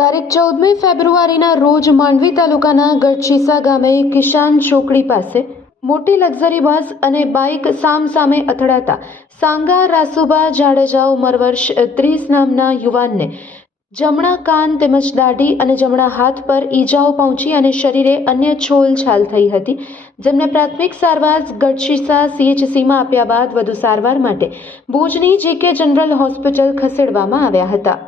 તારીખ 14મી ફેબ્રુઆરીના રોજ માંડવી તાલુકાના ગઢશીસા ગામે કિસાન ચોકડી પાસે મોટી લક્ઝરી બસ અને બાઇક સામસામે અથડાતા સાંગા રાસુભા જાડેજા ઉંમર વર્ષ 30 નામના યુવાનને જમણા કાન તેમજ દાઢી અને જમણા હાથ પર ઈજાઓ પહોંચી અને શરીરે અન્ય છોલછાલ થઈ હતી, જેમને પ્રાથમિક સારવાર ગઢશીસા CHCમાં આપ્યા બાદ વધુ સારવાર માટે ભુજની JK જનરલ હોસ્પિટલ ખસેડવામાં આવ્યા હતા।